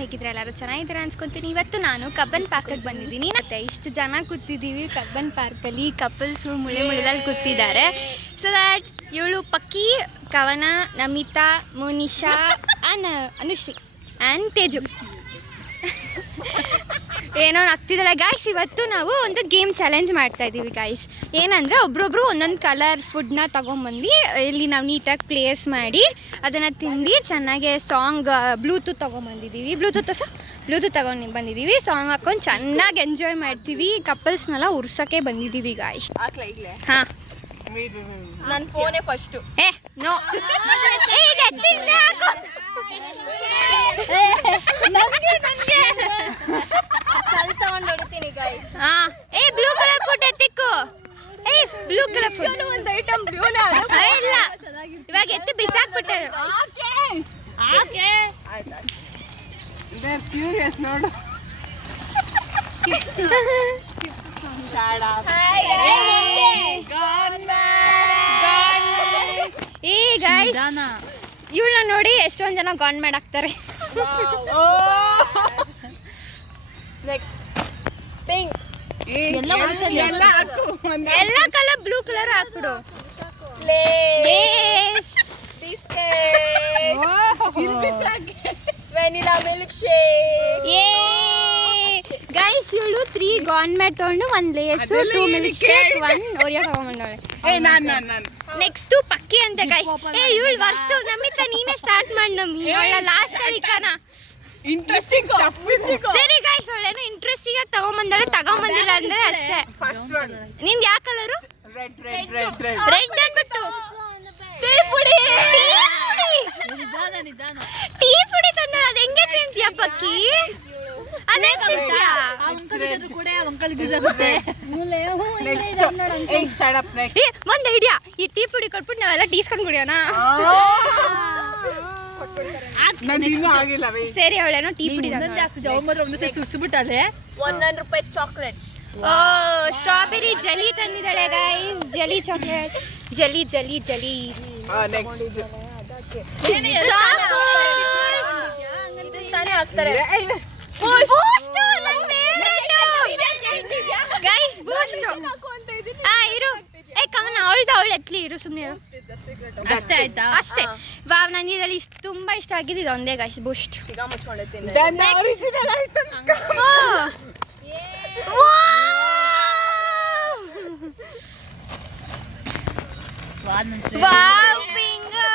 ಹೇಗಿದ್ರೆ ಎಲ್ಲರೂ ಚೆನ್ನಾಗಿದ್ದೀರಾ ಅನ್ಸ್ಕೊತೀನಿ. ಇವತ್ತು ನಾನು ಕಬ್ಬನ್ ಪಾರ್ಕಿಗೆ ಬಂದಿದ್ದೀನಿ. ಮತ್ತೆ ಇಷ್ಟು ಜನ ಕೂತಿದ್ದೀವಿ ಕಬ್ಬನ್ ಪಾರ್ಕಲ್ಲಿ. ಕಪಲ್ಸು ಮುಳೆದಲ್ಲಿ ಕೂತಿದ್ದಾರೆ. ಸೊ ದ್ಯಾಟ್ ಇವಳು ಪಕ್ಕಿ, ಕವನ, ನಮಿತಾ, ಮೋನಿಶಾ ಅನುಶ್ರೀ ಆ್ಯಂಡ್ ತೇಜು ಏನೋ ಆಗ್ತಿದ್ದಾಳೆ ಗಾಯ್ಸ್. ಇವತ್ತು ನಾವು ಒಂದು ಗೇಮ್ ಚಾಲೆಂಜ್ ಮಾಡ್ತಾ ಇದ್ದೀವಿ ಗಾಯ್ಸ್. ಏನಂದರೆ ಒಬ್ರೊಬ್ರು ಒಂದೊಂದು ಕಲರ್ ಫುಡ್ನ ತೊಗೊಂಬಂದು ಇಲ್ಲಿ ನಾವು ನೀಟಾಗಿ ಪ್ಲೇಸ್ ಮಾಡಿ ಅದನ್ನು ತಿಂದು ಚೆನ್ನಾಗಿ ಸಾಂಗ್ ಬ್ಲೂಟೂತ್ ತೊಗೊಂಬಂದಿದ್ದೀವಿ. ಬ್ಲೂಟೂತ್ ತಗೊಂಡು ಬಂದಿದ್ದೀವಿ. ಸಾಂಗ್ ಹಾಕೊಂಡು ಚೆನ್ನಾಗಿ ಎಂಜಾಯ್ ಮಾಡ್ತೀವಿ. ಕಪಲ್ಸ್ನೆಲ್ಲ ಉರ್ಸೋಕ್ಕೆ ಬಂದಿದ್ದೀವಿ ಗಾಯ್ಸ್. ಹಾಂ, ನನ್ನ ಫೋನೇ ಫಸ್ಟು. ನೋ ತಗೊಂಡು ಹೊಡಿತೀನಿ ಗೈಸ್. ಬ್ಲೂ ಕಲರ್ ಫುಡ್ ಎತ್ತಿಕ್ಕು. ಬ್ಲೂ ಕಲರ್ ಫುಡ್ ಒಂದು ಐಟಮ್ ಬ್ಲೂನೇ ಇಲ್ಲ, ಇವಾಗ ಎತ್ತಿ ಬಿಸಾಕ್ಬಿಟ್ಟಾರೆ. ನೋಡು. ಇವಳನ್ನ ನೋಡಿ ಎಷ್ಟೊಂದು ಜನ ಗಾನ್ ಮ್ಯಾಡ್ ಆಗ್ತಾರೆ. ಎಲ್ಲ ಕಲರ್ ಬ್ಲೂ ಕಲರ್ ಹಾಕ್ಬಿಡು. Vanilla milkshake. ಗೈಸ್ ಇವಳು 3 ಗಾನ್ ಮ್ಯಾಡ್ ತಗೊಂಡು 1 ಲೇಸು 2 ಮಿಲ್ಕ್ ಶೇಕ್ 1 ಓರಿಯೋ ತಗೊಂಡ್ಬಂದವಳೆ. ನೆಕ್ಸ್ಟ್ ಪಕ್ಕಿ ಅಂತ ಗೈಸ್. ಇವಳು ವರ್ಷ ನಮಿತಾ ನೀನೇ ಸ್ಟಾರ್ಟ್ ಮಾಡಿ. ನಮ್ಮಿ ಲಾಸ್ಟ್ ಅಳಿಕನ ಇಂಟ್ರೆಸ್ಟಿಂಗ್ ಸ್ಟಫ್. ಸರಿ ಗೈಸ್, ಅವಳೇನು ಇಂಟ್ರೆಸ್ಟಿಂಗ್ ಆಗಿ ತಗೊಂಬಂದಿಲ್ಲ ಅಂದ್ರೆ ಅಷ್ಟೇ. ನಿಮ್ದು ಯಾವ ಕಲರು? ರೆಡ್ ಅಂದ್ಬಿಟ್ಟು ಟೀ ಪುಡಿ ತಂದಳ. ಅದು ಹೆಂಗೆ ತಿಂತೀಯ ಪಕ್ಕಿ? ಅದೇ ಒಂದ್ ಐಡಿಯಾ, ಈ ಟೀ ಪುಡಿ ಕೊಟ್ಬಿಟ್ಟು ನಾವೆಲ್ಲ ಟೀಸ್ಕೊಂಡ್ ಕುಡಿಯೋಣ. ಸರಿ, ಅವಳೇನೋ ಟೀ ಪುಡಿ ಸುಸ್ಬಿಟ್ಟಾಳೆ. 100 ರೂಪಾಯಿ ಚಾಕ್ಲೇಟ್. ಸ್ಟ್ರಾಬೆರಿ ಜಲಿ ತಂದಿದ್ದಾಳೆ guys. Jelly chocolate, jelly jelly jelly. Guys Boost ಇರು. ಕವನ ಅವಳು ಎತ್ಲಿ ಇರು, ಸುಮ್ಮನೆ ಇರು. ಅಷ್ಟೇ ಆಯ್ತಾ? ಅಷ್ಟೇ. ವಾವ್, ನನಗೆ ಇದರಲ್ಲಿ ತುಂಬಾ ಇಷ್ಟ ಆಗಿದ್ದು ಇದು ಒಂದೇ ಗೈಸ್, ಬೂಸ್ಟ್. Wow, bingo.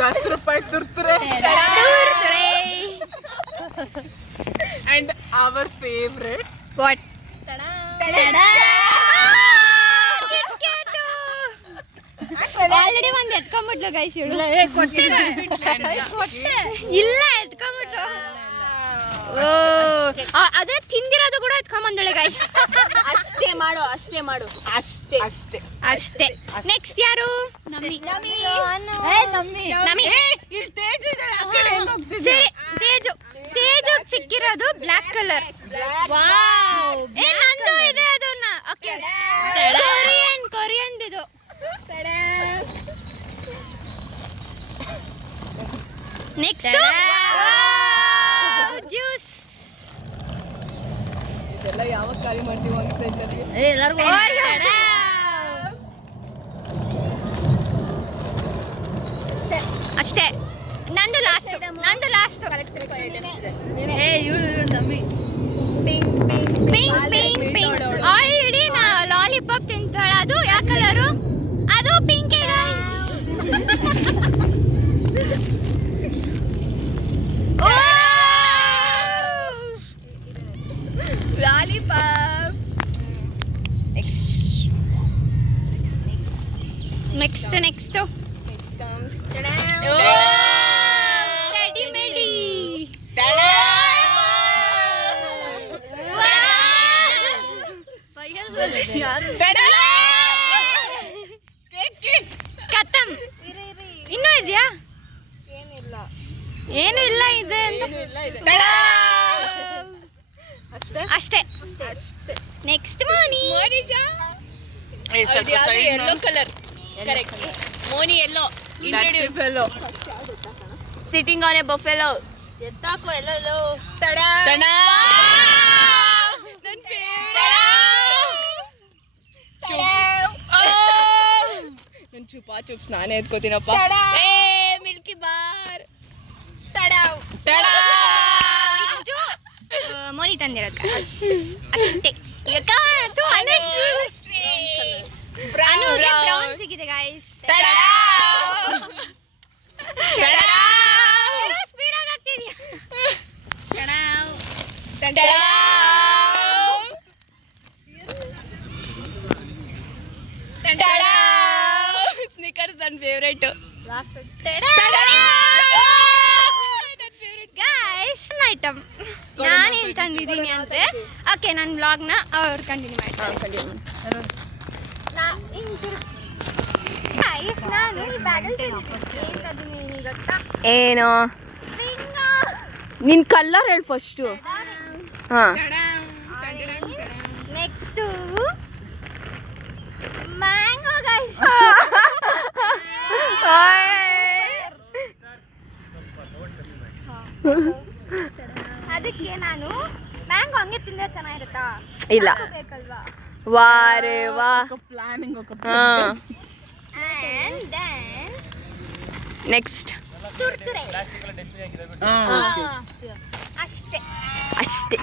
10 ರೂಪಾಯಿ ತುರ್ತುರೆ. And our favorite. What? Already ಒಂದು ಎತ್ಕೊಂಡ್ಬಿಟ್ಲು ಗೈಸ್ ಇವಳು. ಇಲ್ಲ, ಎತ್ಕೊಂಡ್ಬಿಟ್ಟು ಅದೇ ತಿಂದಿರೋದು ಕೂಡ ಎತ್ಕೊಂಡ್ಬಂದಳೆ ಗೈಸ್. ಅಷ್ಟೇ ಮಾಡು. ನೆಕ್ಸ್ಟ್ ಯಾರು? ತೇಜು ಸಿಕ್ಕಿರೋದು ಬ್ಲಾಕ್ ಕಲರ್. ನಂದು ಇದೆ ಅದನ್ನ. ಕೊರಿಯನ್ ಇದು. Next juice. ಇದೆಲ್ಲ ಯಾವ ಖಾಲಿ ಮಾಡ್ತೀವಿ ಅಷ್ಟೇ. ನಂದು ಲಾಸ್ಟ್. ಪಿಂಕ್. ಆಲ್ರೆಡಿ ನಾ ಲಾಲಿಪಾಪ್ ತಿಂತಾಳ. ಅದು ಯಾವ ಕಲರು? ಅದು ಪಿಂಕ್. ಲಾಲಿಪಾಪ್. ನೆಕ್ಸ್ಟ್ ಕತ್ತಮ್. ಇನ್ನೂ ಇದೆಯಾ? ಏನು ಇಲ್ಲ ಇದೆ. ಅಷ್ಟೇ. Next Moni. Yellow colour. Correct. Moni yellow. Introduce. Sitting on a buffalo. ಎತ್ತಾಕೋ ಎಲ್ಲೆಲ್ಲೋ. Tada! ನನ್ ನನ್ ಚುಪಾ ಚುಪ್ಸ್ ನಾನೇ ಎತ್ಕೋತೀನಪ್ಪ. Milky Bar. ಮೋನಿ ತಂದಿರಕ್ಕ ಅಷ್ಟೇ. ಈಗ ಬ್ರೌನ್ ಸಿಗಿದೆ ಗಾಯ್ಸ್. ಸ್ಪೀಡ್ ಆಗಿ ಆಗ್ತಿದ್ಯಾ? ಸ್ನಿಕರ್ಸ್ ನನ್ನ ಫೇವ್ರೇಟ್. ಗೈಸ್ ಐಟಮ್ ನಾನೇನು ತಂದಿದ್ದೀನಿ ಅಂದ್ರೆ ಓಕೆ ನನ್ನ ವ್ಲಾಗ್ನ ಅವ್ರು ಕಂಟಿನ್ಯೂ ಮಾಡ್ತಾರೆ. ನಾನು ಈ ಬ್ಯಾಗಲ್ಲಿ ಗೊತ್ತಾ ಏನು ನಿನ್ ಕಲರ್ ಹೇಳಿ ಫಸ್ಟು. ಹಾ ನೆಕ್ಸ್ಟು ಮ್ಯಾಂಗೋ ಗೈಸ್. ಅದಕ್ಕೆ ನಾನು ಮ್ಯಾಂಗೋ ಹಂಗೆ ತಿಂದ್ರೆ ಚೆನ್ನಾಗಿರುತ್ತಾ? ಇಲ್ಲ ಬೇಕಲ್ವಾ? ವಾರೆ ವಾ. ಪ್ಲಾನಿಂಗ್ ಹಾ And then ನೆಕ್ಸ್ಟ್ ತುರ್ತುರೆ ಅಷ್ಟೇ. ಅಷ್ಟೇ.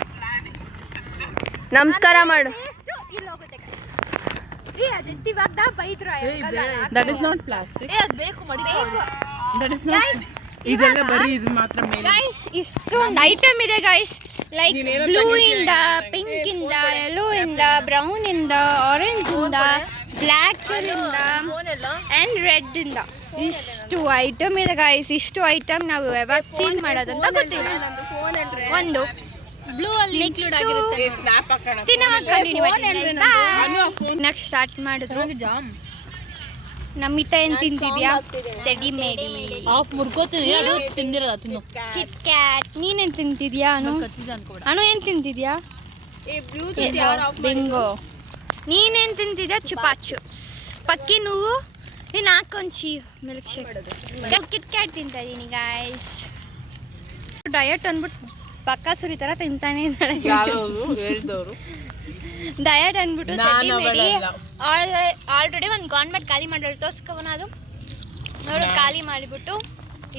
ನಮಸ್ಕಾರ ಮಾಡು. ಟೇಸ್ಟ್ ಇಲ್ಲಿ ಹೋಗುತ್ತೆ ಈ ಅದಕ್ಕೆ ಇವಾಗ ಬೈದ್ರು ದಟ್ ಇಸ್ ನಾಟ್ ಪ್ಲಾಸ್ಟಿಕ್. ಅದು ಬೇಕು ದಟ್ ಇಸ್ ನಾಟ್. ಇದೆಲ್ಲ ಬರೀ ಇದು ಮಾತ್ರ ಮೇಲೆ. ಗೈಸ್ ಇಷ್ಟೊಂದು ಐಟಮ್ ಇದೆ ಗೈಸ್. ಲೈಕ್ ನೀನೇನೋ ಬ್ಲೂ ತಂದಿದ್ಯಾ? ಇಂದ, ಪಿಂಕ್ ಇಂದ, ಯೆಲ್ಲೋ ಇಂದ, ಬ್ರೌನ್ ಇಂದ, ಆರೆಂಜ್ ಇಂದ, ಬ್ಲ್ಯಾಕ್ ಇಂದ ಅಂಡ್ ರೆಡ್ ಇಂದ ಇಷ್ಟು ಐಟಮ್ ಇದೆ ಗೈಸ್. ಇಷ್ಟು ಐಟಮ್ ನಾವು ಯಾವಾಗ ಕ್ಲೀನ್ ಮಾಡೋದಂತ ಗೊತ್ತಿಲ್ಲ. ಒಂದು ಬ್ಲೂ ಅಲ್ಲಿ ಇನ್ಕ್ಲೂಡ್ ಆಗಿರುತ್ತೆ. ಸ್ನ್ಯಾಪ್ ಹಾಕೋಣ. ತಿನ್ನವಾಗ ಕಂಟಿನ್ಯೂ ನೆಕ್ಸ್ಟ್ ಸ್ಟಾರ್ಟ್ ಮಾಡಿದ್ರು. ನಮಿತ ಏನ್ ತಿಂತಿದ್ಯಾ? ತೆಡಿ ಮೇಡಿ ಆಫ್ ಮುರ್ಕೋತೀನಿ. ಅದು ತಿಂದಿರೋದ ತಿನ್ನು. Kit cat. ನೀನೇನ್ ತಿಂತಿದ್ಯಾ? ಅನು ಏನ್ ತಿಂತಿದ್ಯಾ? ಬಿಂಗೋ. ನೀನೇನ್ ತಿಂತಿದ್ಯಾ? ಚುಪಾ ಚುಪ್ಸ್. ಪಕ್ಕಿ నువ్వు ನೀನು ಹಾಕೊಂಚಿ ಮಿಲ್ಕ್ ಶೇಕ್. ಕಿಟ್ ಕ್ಯಾಟ್ ತಿಂತಾ ಇದೀನಿ ಗಾಯ್ಸ್. ಡಯಟ್ ಅಂದ್ಬಿಟ್ಟು ಬಕ್ಕಾಸುರಿ ಥರ ತಿಂತಾನೆ ಇದ್ದಾಳೆ. ಹೇಳಿದವರು ಡಯಟ್ ಅಂದ್ಬಿಟ್ಟು ನಾನು ಅವಳಲ್ಲ. ಆಲ್ರೆಡಿ ಒಂದು ಗೌರ್ಮೆಂಟ್ ಖಾಲಿ ಮಾಡೋಳು ತೋರ್ಸ್ಕೊಬೋಣ. ಅದು ನೋಡು ಖಾಲಿ ಮಾಡಿಬಿಟ್ಟು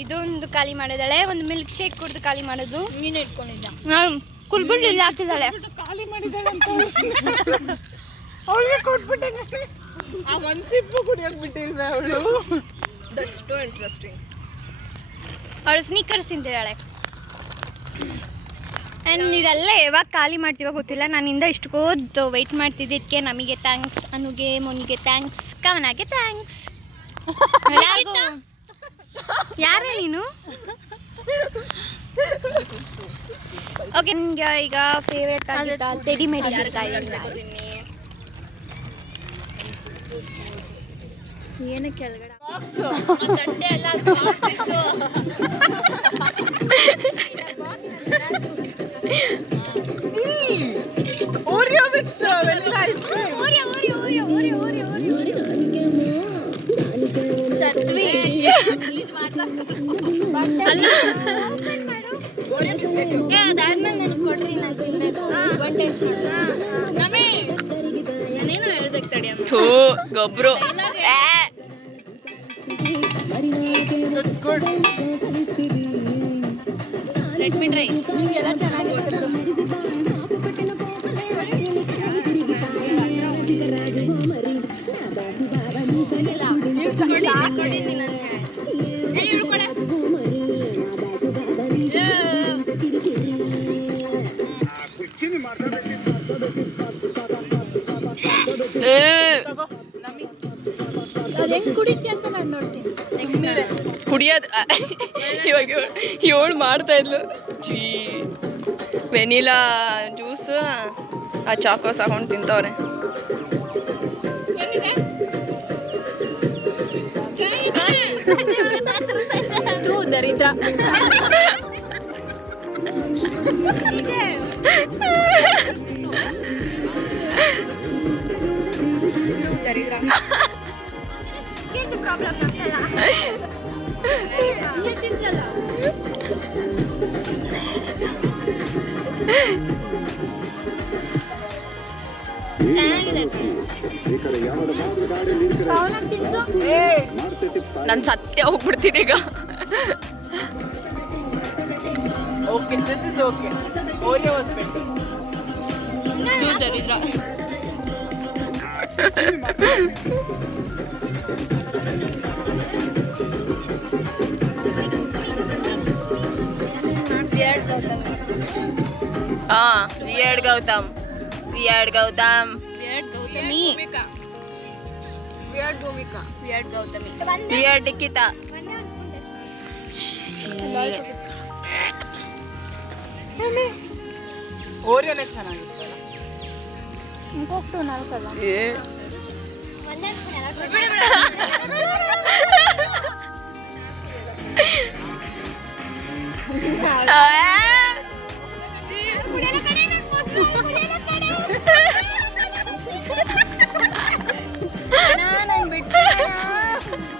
ಇದೊಂದು ಖಾಲಿ ಮಾಡಿದಾಳೆ. ಒಂದು ಮಿಲ್ಕ್ ಶೇಕ್ ಕುಡ್ದು ಖಾಲಿ ಮಾಡೋದು. ನೀನು ಇಟ್ಕೊಂಡಿದ್ದ. ನಾನು ಕುಲ್ಬಿಟ್ಟು ಇಲ್ಲಿ ಹಾಕಿದ್ದಾಳೆ. ಖಾಲಿ ಮಾಡಿದಾಳೆ ಅಂತ ಅವಳಿಗೆ ಕೊಟ್ಬಿಟ್ಟೆ. ಆ ಒಂದು ಸಿಪ್ಪು ಕುಡಿಯೋಕೆ ಬಿಟ್ಟಿಲ್ಲ ಅವಳು. That's too interesting. ಅವಳು ಸ್ನೀಕರ್ಸ್ ತಿಂತಿದ್ದಾಳೆ. ಆ್ಯಂಡ್ ಇದೆಲ್ಲ ಯಾವಾಗ ಖಾಲಿ ಮಾಡ್ತೀವೋ ಗೊತ್ತಿಲ್ಲ. ನಾನಿಂದ ಇಷ್ಟು ಕೂದ್ದು ವೆಯ್ಟ್ ಮಾಡ್ತಿದ್ದಕ್ಕೆ ನಮಗೆ ಥ್ಯಾಂಕ್ಸ್, ಅನುಗೆ, ಮೊನಿಗೆ ಥ್ಯಾಂಕ್ಸ್, ಕವನಾಗೆ ಥ್ಯಾಂಕ್ಸ್. ಯಾರೇ ನೀನು? ಓಕೆ ನಿಮಗೆ ಈಗ ಫೇವ್ರೇಟ್ ಆಗಿದ್ದ ತೆಡಿ ಮೇಡಿ ಏನು ಕೆಳಗಡೆ Oreo with vanilla ice cream. Oreo biscuit. ಅದಾದ್ಮೇಲೆ ನನಗೆ ಕೊಡ್ರಿ, ನಾನು ತಿನ್ಬೇಕು. ನಾನೇನು ಹೇಳ್ಬೇಕು ತಡಿ ಅಮ್ಮ. ಥೂ ಗೊಬ್ರು. That's good. Let me try. ನಿಮಗೆಲ್ಲ ಚೆನ್ನಾಗಿರ್ತದೆ. ಕೊಡಿದ್ದೀನಿ ನನಗೆ. ಹೆಂಗ್ ಕುಡಿತಿ ಅಂತ ನಾನು ನೋಡ್ತೀನಿ. ಕುಡಿಯೋದು ಇವಾಗ ಇವಳು ಮಾಡ್ತಾ ಇದ್ಲು. ಜೀ ವೆನಿಲಾ ಜ್ಯೂಸ್ ಆ ಚಾಕೋಸ್ ಹಾಕೊಂಡು ತಿಂತವ್ರೆ. ತೂ ದರಿದ್ರ. ನಿಮ್ಗೆ ಪ್ರಾಬ್ಲಮ್ ನಮ್ದಲ್ಲ. ಚೆನ್ನಾಗಿದೆ ನಾನು ಸತ್ಯ ಹೋಗ್ಬಿಡ್ತೀನಿ ಈಗ. Okay this is okay. Oreo was better. ದರಿದ್ರ. ಹಾ weird Gautam. Weird Gautam. Weird Gautami. Weird Bhoomika. Weird Gautami. Weird Likhita. ಓರಿಯೋನೇ ಚೆನ್ನಾಗಿತ್ತು. ಇಂಕೊಟ್ಟು ನಾಲ್ಕಲ್ಲ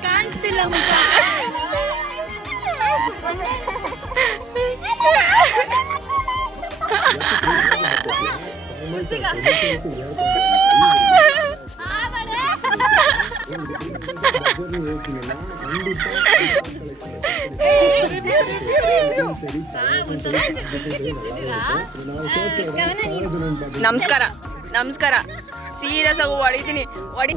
ಕಾಣಿಸ್ತಿಲ್ಲ ನಮಸ್ಕಾರ ನಮಸ್ಕಾರ. ಸೀರಿಯಸ್ ಆಗಿ ಹೊಡಿತೀನಿ ಹೊಡಿ.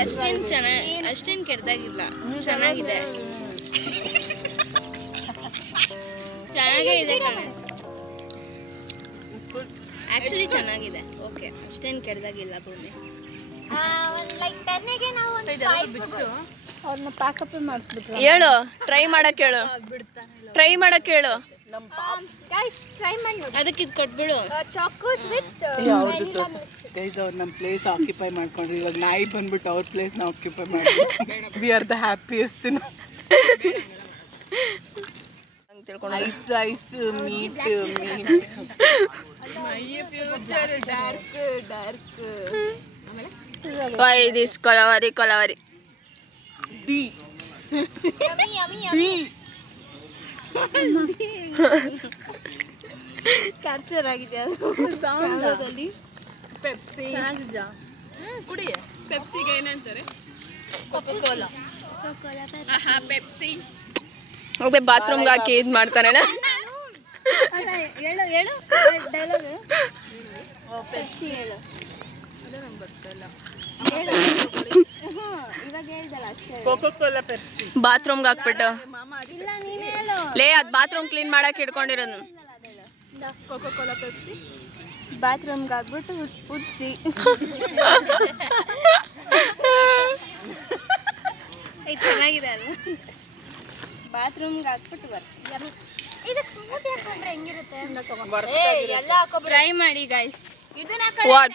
ಅಷ್ಟೇನು ಚೆನ್ನಾಗಿ ಅಷ್ಟೇನು ಕೆಡ್ದಾಗಿಲ್ಲ. ಚೆನ್ನಾಗಿದೆ ಚೆನ್ನಾಗೇ ಇದೆ ಕಣೆ. ಆಕ್ಚುಲಿ ಚೆನ್ನಾಗಿದೆ. ಓಕೆ ಅಷ್ಟೇನು ಕೆಡ್ದಾಗಿಲ್ಲ ಭೂಮಿ. ಲೈಕ್ 10ಗೆ ನಾವು ಒಂದು 5 ಅವ್ರನ್ನ ಪ್ಯಾಕಪ್ ಮಾಡಿಸ್ಬಿಟ್ರು. ಹೇಳು ಟ್ರೈ ಮಾಡಕ್ ಹೇಳು. ಟ್ರೈ ಮಾಡಕ್ ಹೇಳು. ಗೈಸ್ ಟ್ರೈ ಮಾಡಿ ನೋಡಿ. ಅದಕ್ಕೆ ಇದು ಕೊಟ್ಬಿಡು. ಚಾಕೋಸ್ ವಿತ್ ಯಾವ್ದು ಗೈಸ್ ಅವ್ರು ನಮ್ಮ ಪ್ಲೇಸ್ ಆಕ್ಯುಪೈ ಮಾಡ್ಕೊಂಡ್ರು. ಇವಾಗ ನಾಯಿ ಬಂದ್ಬಿಟ್ಟು ಅವ್ರ ಪ್ಲೇಸ್ ನ ಆಕ್ಯುಪೈ ಮಾಡ್ಬಿಟ್ಟು we are the happiest. Eyes eyes meet my future dark dark. Why this kolaveri kolaveri. ಡಿ ಯಮ್ಮಿ ಯಮ್ಮಿ ಡಿ ಕ್ಯಾಪ್ಚರ್ ಆಗಿದೆ ಅದು ಸೌಂಡಲ್ಲಿ. ಪೆಪ್ಸಿ ಚೆನ್ನಾಗಿದ್ಯಾ? ಕುಡಿ. ಪೆಪ್ಸಿಗೆ ಏನಂತಾರೆ? Coca Cola. ಆಹಾ ಪೆಪ್ಸಿ. ಹೋಗಿ ಬಾತ್ರೂಮ್ಗೆ ಹಾಕಿ ಇದು ಮಾಡ್ತಾರಲ್ಲ. ಹೇಳು ಹೇಳು ಡೈಲಾಗ್. ಪೆಪ್ಸಿ ಹೇಳು. ಅದು ನಂಗೆ ಬರ್ತಿಲ್ಲ. ಇವಾಗ ಹೇಳ್ದಲ್ಲ ಅಷ್ಟೇ. Cocoa Cola Pepsi. ಬಾತ್ರೂಮ್ಗೆ ಹಾಕ್ಬಿಟ್ಟು ಇಲ್ಲ ನೀನು ಹೇಳು. ಲೇ ಅದು ಬಾತ್ರೂಮ್ ಕ್ಲೀನ್ ಮಾಡಕ್ ಹಿಡ್ಕೊಂಡಿರೋದು. Coca Cola Pepsi. ಬಾತ್ರೂಮ್ಗೆ ಹಾಕ್ಬಿಟ್ಟು ಉಜ್ಸಿ. ಚೆನ್ನಾಗಿದೆ ಅದು. ಬಾತ್ರೂಮ್ಗೆ ಹಾಕ್ಬಿಟ್ಟು ಬರ್ಸಿ. ಇದಕ್ಕೆ ಸ್ಮೂತಿ ಹಾಕೊಂಡ್ರೆ ಹೆಂಗಿರುತ್ತೆ? ಎಲ್ಲ ಹಾಕೋಬಿಟ್ಟು ಟ್ರೈ ಮಾಡಿ ಗೈಸ್. ವಾಟ್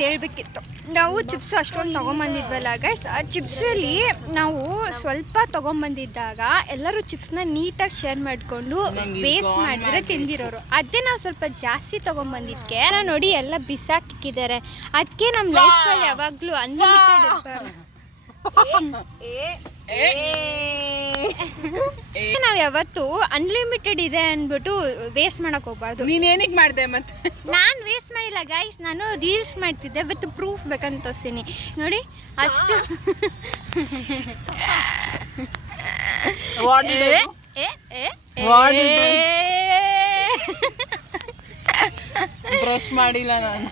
ಹೇಳ್ಬೇಕಿತ್ತು. ನಾವು ಚಿಪ್ಸ್ ಅಷ್ಟೊಂದು ತೊಗೊಂಬಂದಿದ್ವಲ್ಲ ಗೈಸ್, ಆ ಚಿಪ್ಸಲ್ಲಿ ನಾವು ಸ್ವಲ್ಪ ತೊಗೊಂಬಂದಿದ್ದಾಗ ಎಲ್ಲರೂ ಚಿಪ್ಸ್ನ ನೀಟಾಗಿ ಶೇರ್ ಮಾಡಿಕೊಂಡು ವೇಸ್ಟ್ ಮಾಡಿದ್ರೆ ತಿಂದಿರೋರು. ಅದೇ ನಾವು ಸ್ವಲ್ಪ ಜಾಸ್ತಿ ತೊಗೊಂಬಂದಿದ್ಕೆ ನೋಡಿ ಎಲ್ಲ ಬಿಸಾಕಿದ್ದಾರೆ. ಅದಕ್ಕೆ ನಮ್ಮ ಲೈಫಲ್ಲಿ ಯಾವಾಗಲೂ ಅನ್ಲಿಮಿಟೆಡ್ ಇರ್ತಾರೆ. ನಾವು ಯಾವತ್ತು ಅನ್ಲಿಮಿಟೆಡ್ ಇದೆ ಅಂದ್ಬಿಟ್ಟು ವೇಸ್ಟ್ ಮಾಡಕ್ ಹೋಗ್ಬಾರ್ದು. ನೀನ್ ಏನಕ್ಕೆ ಮಾಡಿದೆ ಮತ್ತೆ? ನಾನು ವೇಸ್ಟ್ ಮಾಡಿಲ್ಲ ಗೈಸ್, ನಾನು ರೀಲ್ಸ್ ಮಾಡ್ತಿದ್ದೆ. ವಿತ್ ಪ್ರೂಫ್ ಬೇಕಂತ ತೋರಿಸ್ತೀನಿ ನೋಡಿ. ಅಷ್ಟು ಬ್ರಷ್ ಮಾಡಿಲ್ಲ ನಾನು.